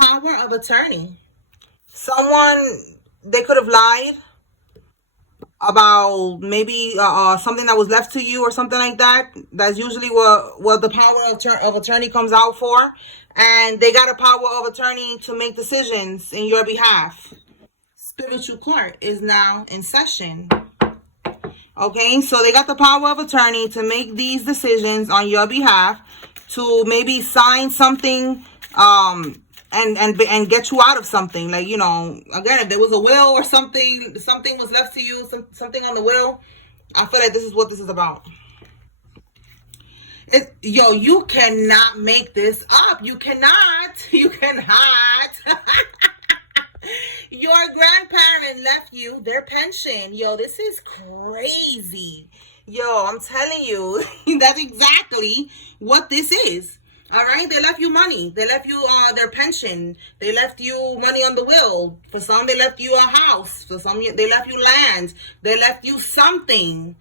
Power of attorney. Someone, they could have lied about maybe something that was left to you or something like that. That's usually what the power of attorney comes out for. And they got a power of attorney to make decisions in your behalf. Spiritual court is now in session. Okay, so they got the power of attorney to make these decisions on your behalf, to maybe sign something and get you out of something. Like, you know, again, if there was a will or something was left to you, something on the will, I feel like this is what this is about. Yo, you cannot make this up. You cannot. Your grandparent left you their pension. Yo, this is crazy. Yo, I'm telling you, that's exactly what this is. All right, they left you money. They left you their pension. They left you money on the will. For some, they left you a house. For some, they left you land. They left you something.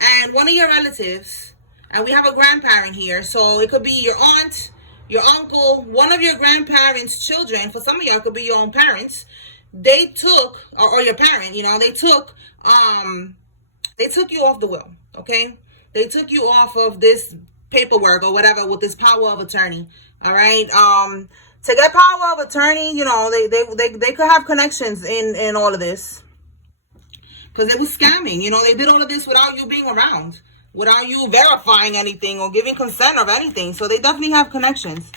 And one of your relatives, and we have a grandparent here, so it could be your aunt, your uncle, one of your grandparents' children. For some of y'all, it could be your own parents. They took, or your parent, you know, they took you off the will, okay? They took you off of this paperwork or whatever with this power of attorney. All right. To get power of attorney, you know, they could have connections in all of this, because it was scamming. You know, they did all of this without you being around, without you verifying anything or giving consent of anything. So they definitely have connections.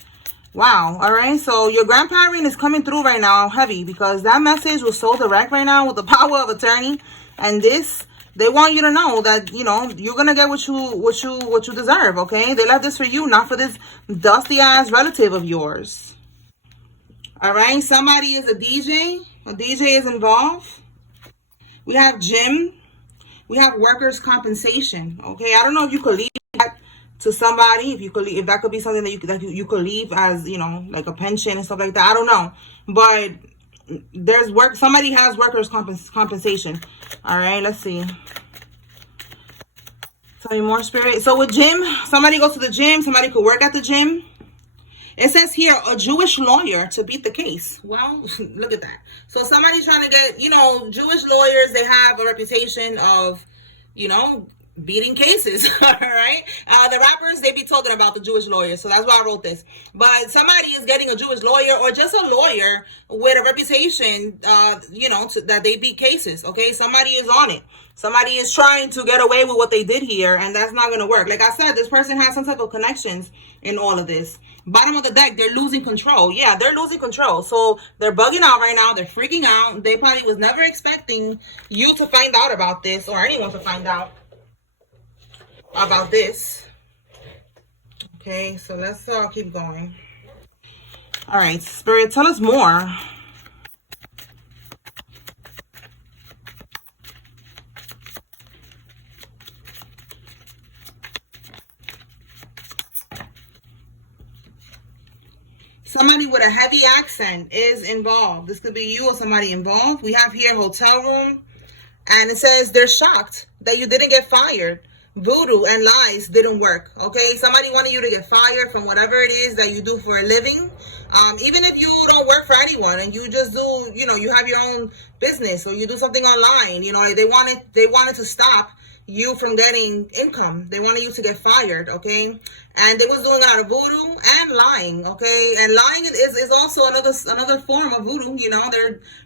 Wow. All right. So your grandparent is coming through right now heavy, because that message was so direct right now with the power of attorney. And this, they want you to know that, you know, you're going to get what you deserve. Okay. They left this for you, not for this dusty ass relative of yours. All right. Somebody is a DJ. A DJ is involved. We have gym. We have workers' compensation. Okay. I don't know if you could leave that to somebody, if that could be something that you could leave as, you know, like a pension and stuff like that. I don't know. But there's somebody has workers' compensation. All right, let's see. Tell me more, Spirit. So with gym, somebody goes to the gym. Somebody could work at the gym. It says here, a Jewish lawyer to beat the case. Well, look at that. So somebody's trying to get, you know, Jewish lawyers, they have a reputation of, you know, beating cases. All right. The rappers, they be talking about the Jewish lawyers. So that's why I wrote this. But somebody is getting a Jewish lawyer, or just a lawyer with a reputation, you know, that they beat cases. Okay. Somebody is on it. Somebody is trying to get away with what they did here, and that's not going to work. Like I said, this person has some type of connections in all of this. Bottom of the deck, they're losing control. Yeah, they're losing control. So they're bugging out right now. They're freaking out. They probably was never expecting you to find out about this, or anyone to find out about this. Okay, so let's keep going. All right, Spirit, tell us more. Somebody with a heavy accent is involved. This could be you or somebody involved. We have here hotel room, and it says they're shocked that you didn't get fired. Voodoo and lies didn't work. Okay, somebody wanted you to get fired from whatever it is that you do for a living. Even if you don't work for anyone and you just do, you know, you have your own business, or you do something online, you know, they wanted to stop you from getting income. They wanted you to get fired. Okay, and they was doing a lot of voodoo and lying. Okay, and lying is also another form of voodoo. You know,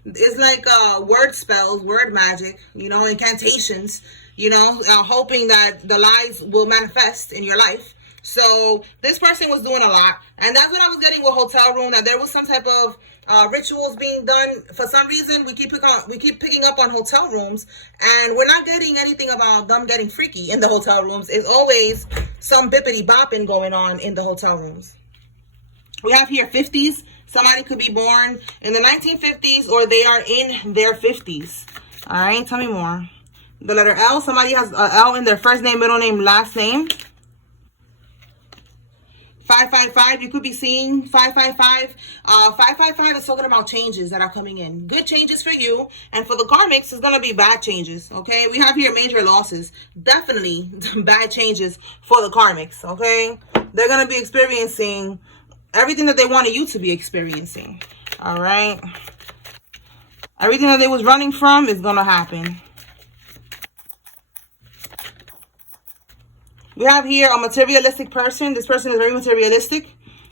it's like word spells, word magic, you know, incantations, you know, hoping that the lies will manifest in your life. So this person was doing a lot, and that's what I was getting with hotel room, that there was some type of rituals being done. For some reason, we keep picking up on hotel rooms, and we're not getting anything about them getting freaky in the hotel rooms. It's always some bippity bopping going on in the hotel rooms. We have here 50s. Somebody could be born in the 1950s, or they are in their 50s. All right, tell me more. The letter L. Somebody has an L in their first name, middle name, last name. 555, you could be seeing 555. 555 is talking about changes that are coming in. Good changes for you. And for the karmics, it's going to be bad changes. Okay. We have here major losses. Definitely bad changes for the karmics. Okay. They're going to be experiencing everything that they wanted you to be experiencing. All right. Everything that they was running from is going to happen. We have here a materialistic person. This person is very materialistic.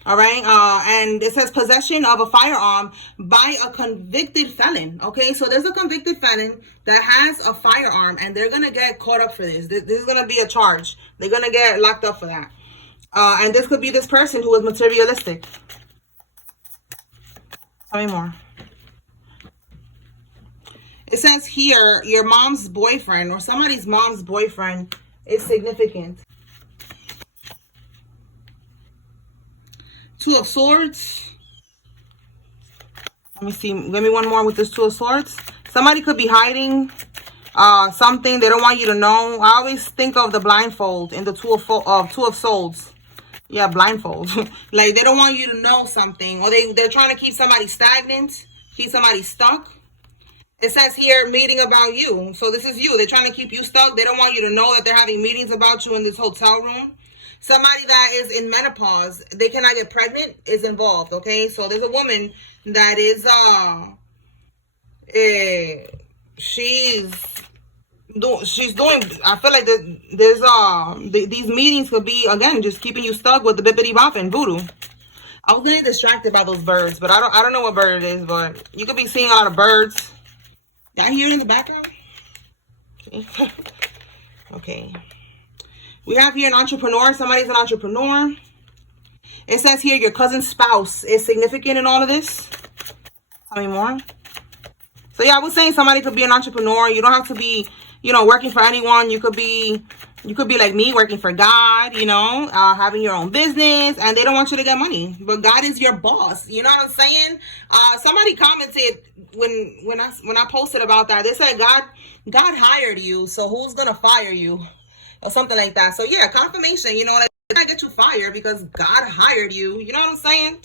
All right. And it says possession of a firearm by a convicted felon. Okay. So there's a convicted felon that has a firearm and they're going to get caught up for this. This is going to be a charge. They're going to get locked up for that. And this could be this person who is materialistic. Tell me more. It says here, your mom's boyfriend or somebody's mom's boyfriend is significant. Two of Swords. Let me see. Give me one more with this Two of Swords. Somebody could be hiding something. They don't want you to know. I always think of the blindfold in the Two of Swords. Yeah, blindfold. Like, they don't want you to know something. Or they're trying to keep somebody stagnant. Keep somebody stuck. It says here, meeting about you. So this is you. They're trying to keep you stuck. They don't want you to know that they're having meetings about you in this hotel room. Somebody that is in menopause, they cannot get pregnant, is involved, okay? So there's a woman that is, she's doing, I feel like there's, these meetings could be, again, just keeping you stuck with the bippity bop and voodoo. I was getting distracted by those birds, but I don't know what bird it is, but you could be seeing a lot of birds. Y'all hear it in the background? Okay. We have here an entrepreneur. Somebody's an entrepreneur. It says here your cousin's spouse is significant in all of this. Tell me more. So yeah, I was saying somebody could be an entrepreneur. You don't have to be, working for anyone. You could be like me, working for God, having your own business, and they don't want you to get money. But God is your boss. You know what I'm saying? Somebody commented when I posted about that. They said God hired you, so who's gonna fire you? Or something like that. So yeah, confirmation, like I get you fired because God hired you. You know what I'm saying?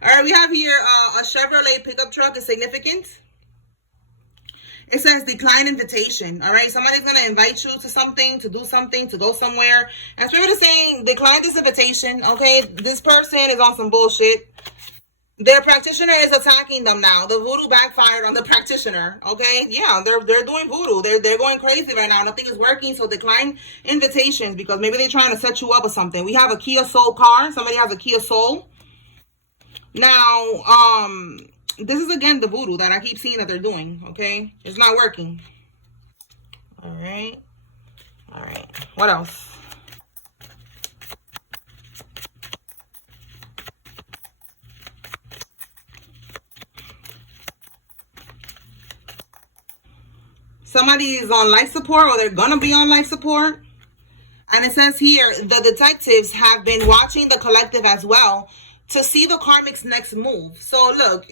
All right, we have here a Chevrolet pickup truck is significant. It says decline invitation. All right, somebody's going to invite you to something, to do something, to go somewhere. And Spirit is saying decline this invitation. Okay, this person is on some bullshit. Their practitioner is attacking them now. The voodoo backfired on the practitioner. Okay, yeah, they're doing voodoo. They're going crazy right now. Nothing is working. So decline invitations because maybe they're trying to set you up or something. We have a Kia Soul car. Somebody has a Kia Soul. Now, this is again the voodoo that I keep seeing that they're doing. Okay, it's not working. All right. What else? Somebody is on life support or they're going to be on life support. And it says here, the detectives have been watching the collective as well to see the karmic's next move. So look,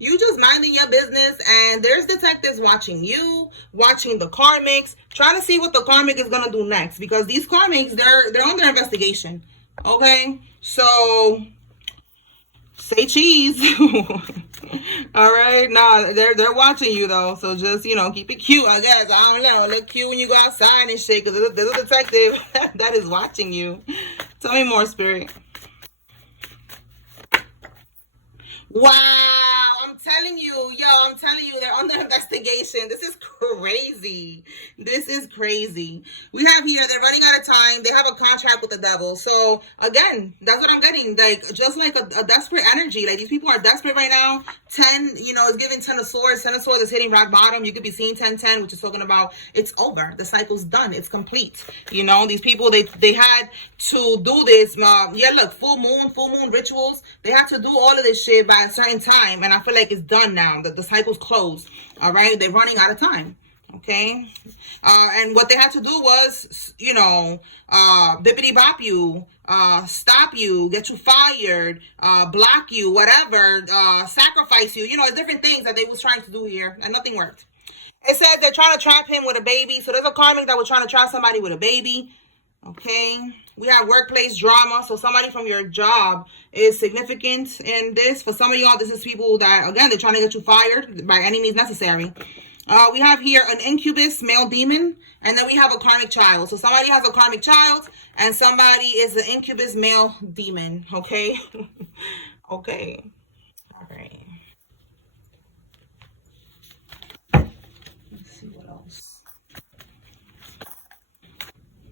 you just minding your business and there's detectives watching you, watching the karmics, trying to see what the karmic is going to do next. Because these karmics, they're under investigation. Okay? So say cheese. All right, nah, they're watching you though, so just keep it cute. I guess I don't know, look cute when you go outside and shit, because there's a detective that is watching you. Tell me more, Spirit. Wow, I'm telling you, they're under investigation. This is crazy. We have here, they're running out of time. They have a contract with the devil. So again, that's what I'm getting. Like, just like a desperate energy. Like, these people are desperate right now. 10, is giving 10 of swords. 10 of swords is hitting rock bottom. You could be seeing 10-10, which is talking about it's over. The cycle's done. It's complete. These people, they had to do this. Yeah, look, full moon rituals. They had to do all of this shit by a certain time, and I feel like it's done now. The cycle's closed. All right, they're running out of time. Okay, and what they had to do was, bippity bop you, stop you, get you fired, block you, whatever, sacrifice you. Different things that they was trying to do here, and nothing worked. It said they're trying to trap him with a baby. So there's a karmic that was trying to trap somebody with a baby. Okay, we have workplace drama. So somebody from your job is significant in this. For some of y'all, this is people that, again, they're trying to get you fired by any means necessary. We have here an incubus male demon, and then we have a karmic child. So somebody has a karmic child, and somebody is an incubus male demon. Okay. Okay. All right. Let's see what else.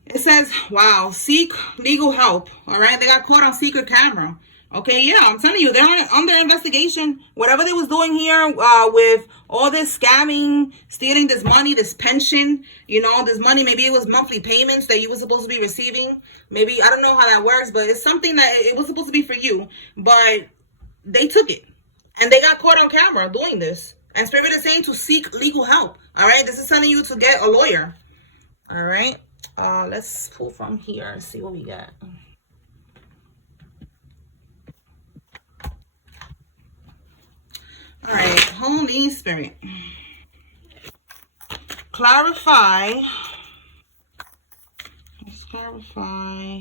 It says, wow, seek legal help. All right. They got caught on secret camera. Okay, yeah, I'm telling you, they're under investigation. Whatever they was doing here with all this scamming, stealing this money, this pension, you know, this money, maybe it was monthly payments that you were supposed to be receiving. Maybe, I don't know how that works, but it's something that it was supposed to be for you. But they took it. And they got caught on camera doing this. And Spirit is saying to seek legal help. All right, this is telling you to get a lawyer. All right, let's pull from here and see what we got. All right, Holy Spirit, clarify. Let's clarify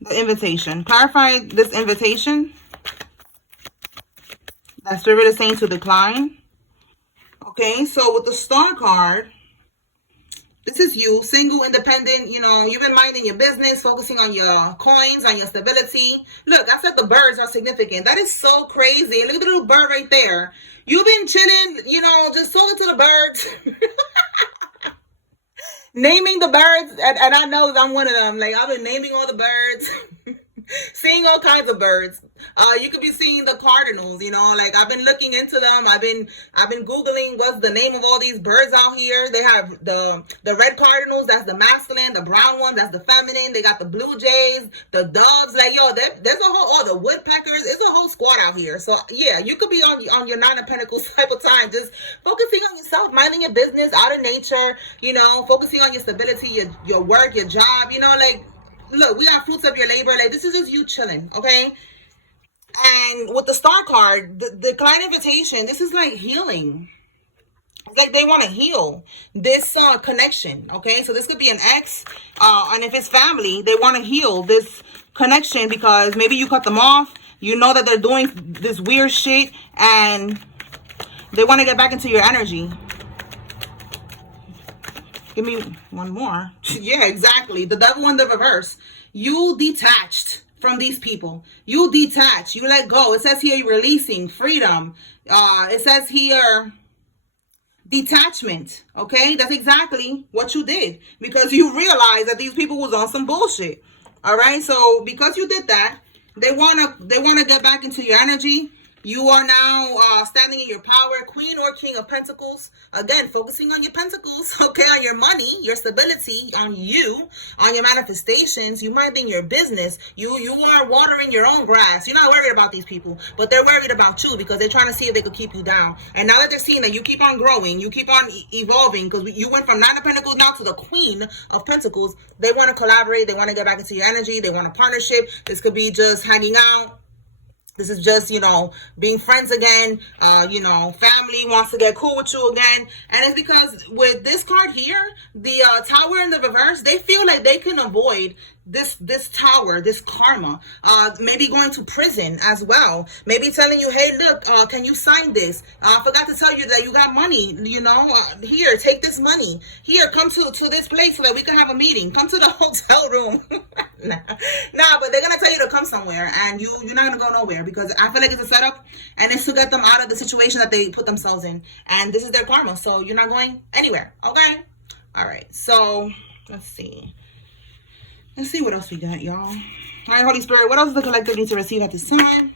the invitation. Clarify this invitation that Spirit is saying to decline. Okay, so with the Star card, this is you, single, independent, you know, you've been minding your business, focusing on your coins, on your stability. Look, I said the birds are significant. That is so crazy. Look at the little bird right there. You've been chilling, you know, just talking to the birds. Naming the birds, and I know I'm one of them. Like, I've been naming all the birds. Seeing all kinds of birds. You could be seeing the cardinals, you know, like I've been looking into them. I've been Googling what's the name of all these birds out here. They have the red cardinals, that's the masculine, the brown one, that's the feminine. They got the blue jays, the doves, like, yo, there's a whole, the woodpeckers, it's a whole squad out here. So yeah, you could be on your Nine of Pentacles type of time, just focusing on yourself, minding your business, out in nature, you know, focusing on your stability, your work, your job, you know, like, look, we got fruits of your labor. Like, this is just you chilling, okay? And with the Star card, the client invitation, this is like healing. It's like they want to heal this connection, okay? So this could be an ex, and if it's family, they want to heal this connection because maybe you cut them off. You know that they're doing this weird shit, and they want to get back into your energy. Give me one more. Yeah, exactly. The devil in the reverse. You detached from these people. You detach. You let go. It says here you're releasing freedom. It says here detachment. Okay, that's exactly what you did because you realized that these people was on some bullshit. All right, so because you did that, they wanna get back into your energy. You are now standing in your power, Queen or King of Pentacles. Again, focusing on your pentacles, okay, on your money, your stability, on you, on your manifestations. You minding your business. You are watering your own grass. You're not worried about these people, but they're worried about you because they're trying to see if they could keep you down. And now that they're seeing that you keep on growing, you keep on evolving, because you went from Nine of Pentacles now to the Queen of Pentacles, they want to collaborate. They want to get back into your energy. They want a partnership. This could be just hanging out. This is just, you know, being friends again. You know, family wants to get cool with you again. And it's because with this card here, the Tower in the reverse, they feel like they can avoid this tower, this karma, maybe going to prison as well, maybe telling you, hey, look, can you sign this? I forgot to tell you that you got money, you know, here, take this money, here, come to this place so that we can have a meeting, come to the hotel room. nah, but they're gonna tell you to come somewhere, and you're not gonna go nowhere, because I feel like it's a setup, and it's to get them out of the situation that they put themselves in, and this is their karma, so you're not going anywhere. Okay, all right, so let's see what else we got, y'all. All right, Holy Spirit, what else does the collective need to receive at this time?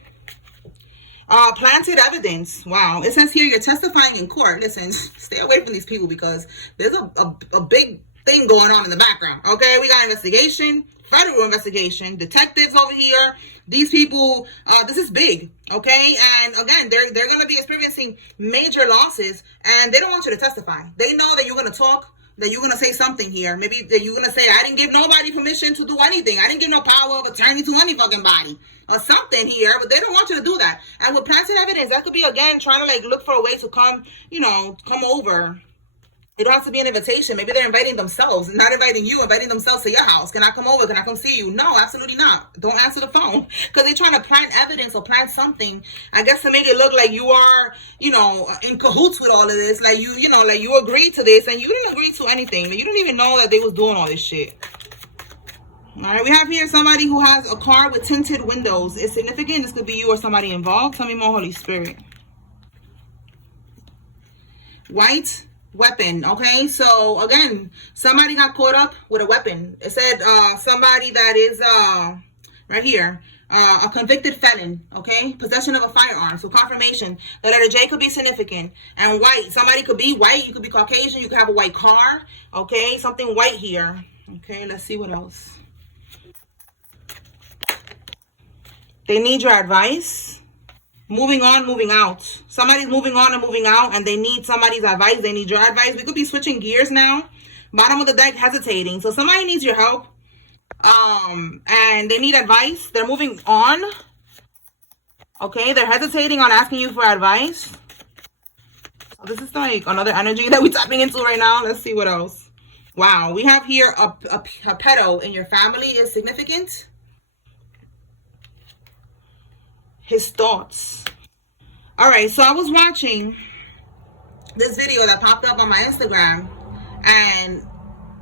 Planted evidence. Wow. It says here you're testifying in court. Listen, stay away from these people because there's a big thing going on in the background. Okay, we got investigation, federal investigation, detectives over here. These people, this is big. Okay, and again, they're going to be experiencing major losses, and they don't want you to testify. They know that you're going to talk, that you're going to say something here. Maybe that you're going to say, I didn't give nobody permission to do anything. I didn't give no power of attorney to any fucking body or something here, but they don't want you to do that. And with planted evidence, that could be, again, trying to like look for a way to come, you know, come over. It don't have to be an invitation. Maybe they're inviting themselves, not inviting you, inviting themselves to your house. Can I come over? Can I come see you? No, absolutely not. Don't answer the phone, because they're trying to plant evidence or plant something, I guess, to make it look like you are, you know, in cahoots with all of this. Like you know, like you agreed to this, and you didn't agree to anything. You didn't even know that they was doing all this shit. All right, we have here somebody who has a car with tinted windows. It's significant. This could be you or somebody involved. Tell me more, Holy Spirit. White weapon. Okay, so again, somebody got caught up with a weapon. It said somebody that is right here, a convicted felon. Okay, possession of a firearm. So confirmation. The letter J could be significant. And white, somebody could be white. You could be Caucasian. You could have a white car. Okay, something white here. Okay, let's see what else. They need your advice. Moving on, moving out. Somebody's moving on and moving out, and they need somebody's advice. They need your advice. We could be switching gears now. Bottom of the deck, hesitating. So somebody needs your help. And they need advice. They're moving on. Okay, they're hesitating on asking you for advice. So this is like another energy that we're tapping into right now. Let's see what else. Wow, we have here a pedo in your family is significant. His thoughts. All right, so I was watching this video that popped up on my Instagram, and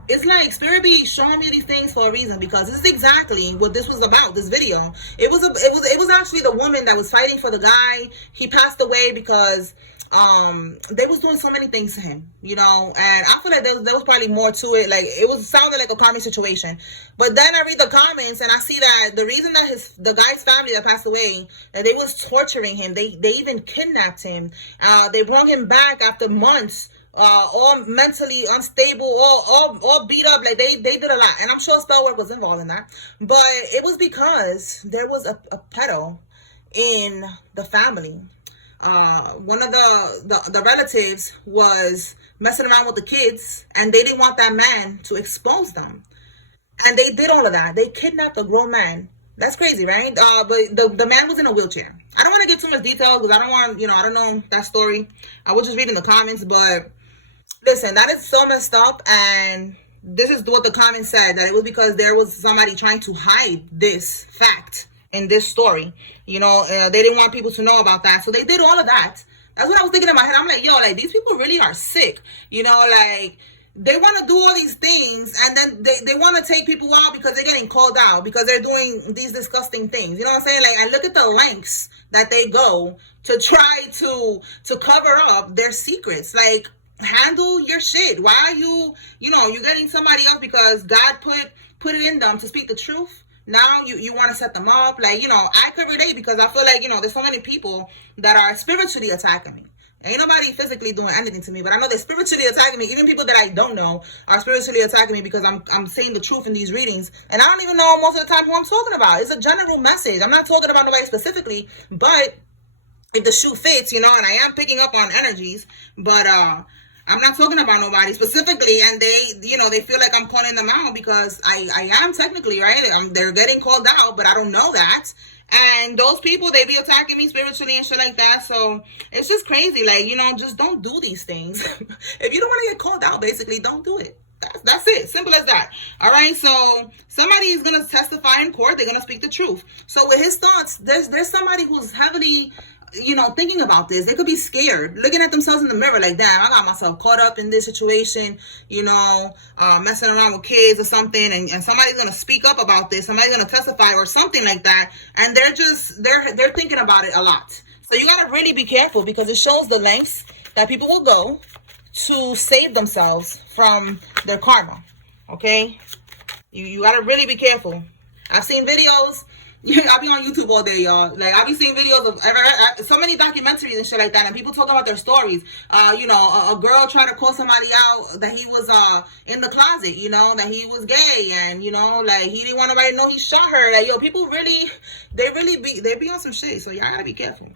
it's like Spirit be showing me these things for a reason, because this is exactly what this was about. This video, it was actually the woman that was fighting for the guy. He passed away because they was doing so many things to him, you know, and I feel like there was probably more to it. Like it was sounded like a karmic situation. But then I read the comments and I see that the reason that the guy's family that passed away, that they was torturing him, they even kidnapped him. They brought him back after months, all mentally unstable, all beat up. Like they did a lot, and I'm sure spell work was involved in that. But it was because there was a pedo in the family. One of the relatives was messing around with the kids, and they didn't want that man to expose them, and they did all of that. They kidnapped a grown man. That's crazy, right? But the man was in a wheelchair. I don't want to get too much detail because I don't want, I don't know that story. I was just reading the comments, but listen, that is so messed up. And this is what the comments said, that it was because there was somebody trying to hide this fact in this story. They didn't want people to know about that, so they did all of that. That's what I was thinking in my head. I'm like, yo, like these people really are sick. Like they want to do all these things, and then they want to take people out because they're getting called out because they're doing these disgusting things. You know what I'm saying? Like, and look at the lengths that they go to try to cover up their secrets. Like, handle your shit. Why are you getting somebody else because God put it in them to speak the truth? Now you want to set them up. Like, I could relate because I feel like, there's so many people that are spiritually attacking me. Ain't nobody physically doing anything to me, but I know they're spiritually attacking me. Even people that I don't know are spiritually attacking me because I'm saying the truth in these readings. And I don't even know most of the time who I'm talking about. It's a general message. I'm not talking about nobody specifically, but if the shoe fits, and I am picking up on energies, but I'm not talking about nobody specifically, and they feel like I'm calling them out because I am technically, right? They're getting called out, but I don't know that. And those people, they be attacking me spiritually and shit like that. So it's just crazy. Like, just don't do these things. If you don't want to get called out, basically, don't do it. That's it. Simple as that. All right. So somebody is going to testify in court. They're going to speak the truth. So with his thoughts, there's somebody who's heavily thinking about this. They could be scared, looking at themselves in the mirror like, damn, I got myself caught up in this situation, messing around with kids or something, and somebody's going to speak up about this, somebody's going to testify or something like that, and they're thinking about it a lot. So you got to really be careful because it shows the lengths that people will go to save themselves from their karma. Okay? You got to really be careful. I've seen videos. I be on YouTube all day, y'all. Like, I be seeing videos of so many documentaries and shit like that, and people talk about their stories. A girl trying to call somebody out that he was in the closet, that he was gay, and like he didn't want nobody to know he shot her. Like, people really, they be on some shit. So y'all gotta be careful.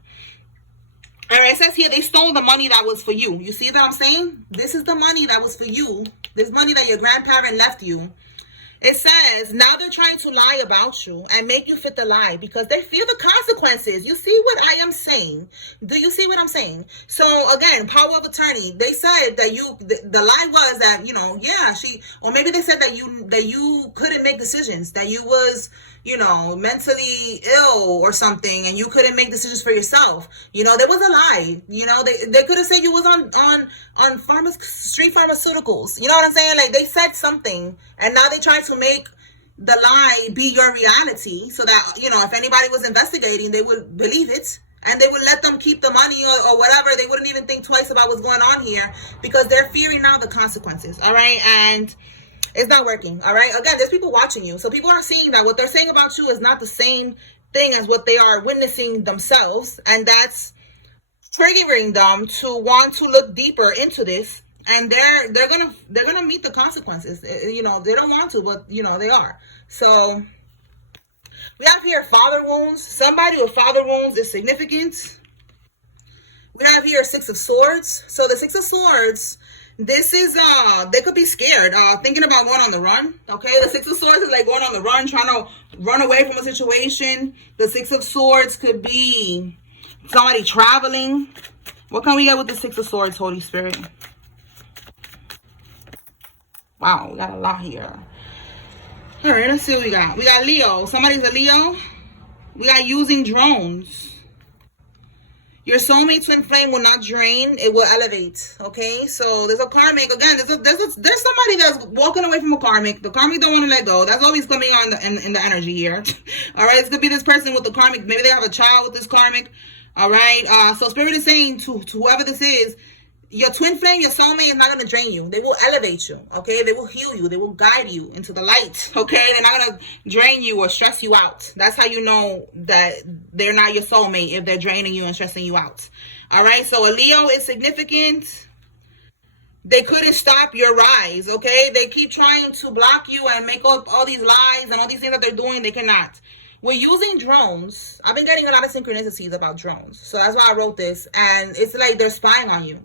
All right, it says here they stole the money that was for you. You see what I'm saying? This is the money that was for you. This money that your grandparent left you. It says, now they're trying to lie about you and make you fit the lie because they fear the consequences. You see what I am saying? Do you see what I'm saying? So again, power of attorney. They said that the lie was that, or maybe they said that you couldn't make decisions, that you was, mentally ill or something, and you couldn't make decisions for yourself. There was a lie. They could have said you was on street pharmaceuticals. You know what I'm saying? Like, they said something, and now they try to make the lie be your reality, so that, you know, if anybody was investigating, they would believe it, and they would let them keep the money, or whatever. They wouldn't even think twice about what's going on here, because they're fearing now the consequences. All right. And it's not working. All right. Again, there's people watching you. So people are seeing that what they're saying about you is not the same thing as what they are witnessing themselves. And that's triggering them to want to look deeper into this. And they're gonna meet the consequences. You know, they don't want to, but you know, they are. So we have here father wounds. Somebody with father wounds is significant. We have here Six of Swords. So the Six of Swords, this is they could be scared, thinking about going on the run. Okay, the Six of Swords is like going on the run, trying to run away from a situation. The Six of Swords could be somebody traveling. What can we get with the Six of Swords, Holy Spirit? Wow, we got a lot here. All right, let's see what we got. We got Leo. Somebody's a Leo. We got using drones. Your soulmate twin flame will not drain. It will elevate. Okay, so there's a karmic. Again, there's somebody that's walking away from a karmic. The karmic don't want to let go. That's always coming on in the energy here. All right, it's gonna be this person with the karmic. Maybe they have a child with this karmic. All right. So Spirit is saying to whoever this is, your twin flame, your soulmate is not going to drain you. They will elevate you, okay? They will heal you. They will guide you into the light, okay? They're not going to drain you or stress you out. That's how you know that they're not your soulmate, if they're draining you and stressing you out. All right? So a Leo is significant. They couldn't stop your rise, okay? They keep trying to block you and make up all these lies and all these things that they're doing. They cannot. We're using drones. I've been getting a lot of synchronicities about drones. So that's why I wrote this. And it's like they're spying on you.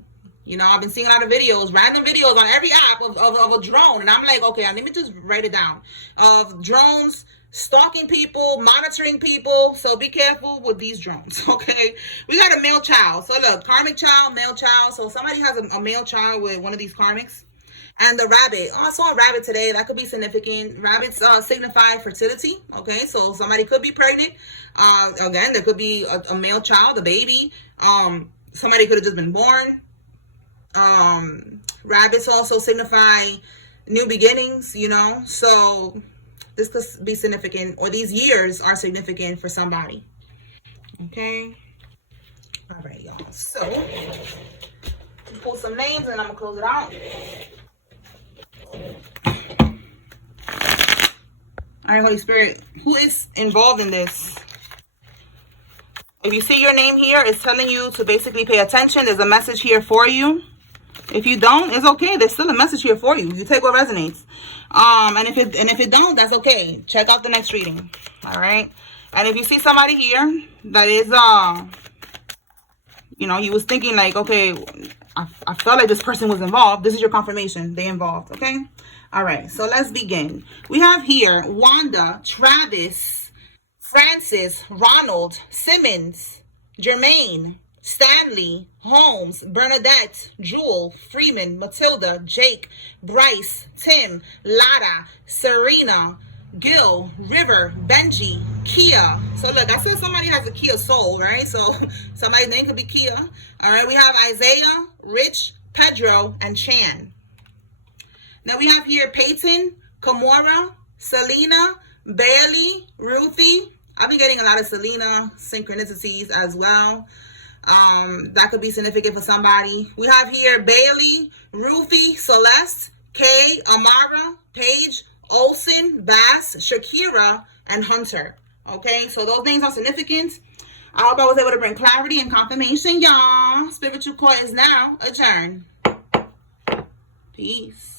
You know, I've been seeing a lot of videos, random videos on every app of a drone. And I'm like, okay, let me just write it down. Of drones stalking people, monitoring people. So be careful with these drones, okay? We got a male child. So look, karmic child, male child. So somebody has a male child with one of these karmics. And the rabbit. Oh, I saw a rabbit today. That could be significant. Rabbits signify fertility, okay? So somebody could be pregnant. Again, there could be a male child, a baby. Somebody could have just been born. Rabbits also signify new beginnings, you know, so this could be significant, or these years are significant for somebody. Okay. All right, y'all. So pull some names and I'm gonna close it out. All right, Holy Spirit, who is involved in this? If you see your name here, it's telling you to basically pay attention. There's a message here for you. If you don't, it's okay. There's still a message here for you. You take what resonates. And if it don't, that's okay. Check out the next reading. All right. And if you see somebody here that is, you know, you was thinking like, okay, I felt like this person was involved. This is your confirmation. They involved. Okay. All right. So let's begin. We have here Wanda, Travis, Francis, Ronald, Simmons, Jermaine, Stanley, Holmes, Bernadette, Jewel, Freeman, Matilda, Jake, Bryce, Tim, Lara, Serena, Gil, River, Benji, Kia. So look, I said somebody has a Kia soul, right? So somebody's name could be Kia. All right, we have Isaiah, Rich, Pedro, and Chan. Now we have here Peyton, Kamora, Selena, Bailey, Ruthie. I've been getting a lot of Selena synchronicities as well. That could be significant for somebody. We have here Bailey, Ruthie, Celeste, Kay, Amara, Paige, Olsen, Bass, Shakira, and Hunter. Okay, so those names are significant. I hope I was able to bring clarity and confirmation, y'all. Spiritual court is now adjourned. Peace.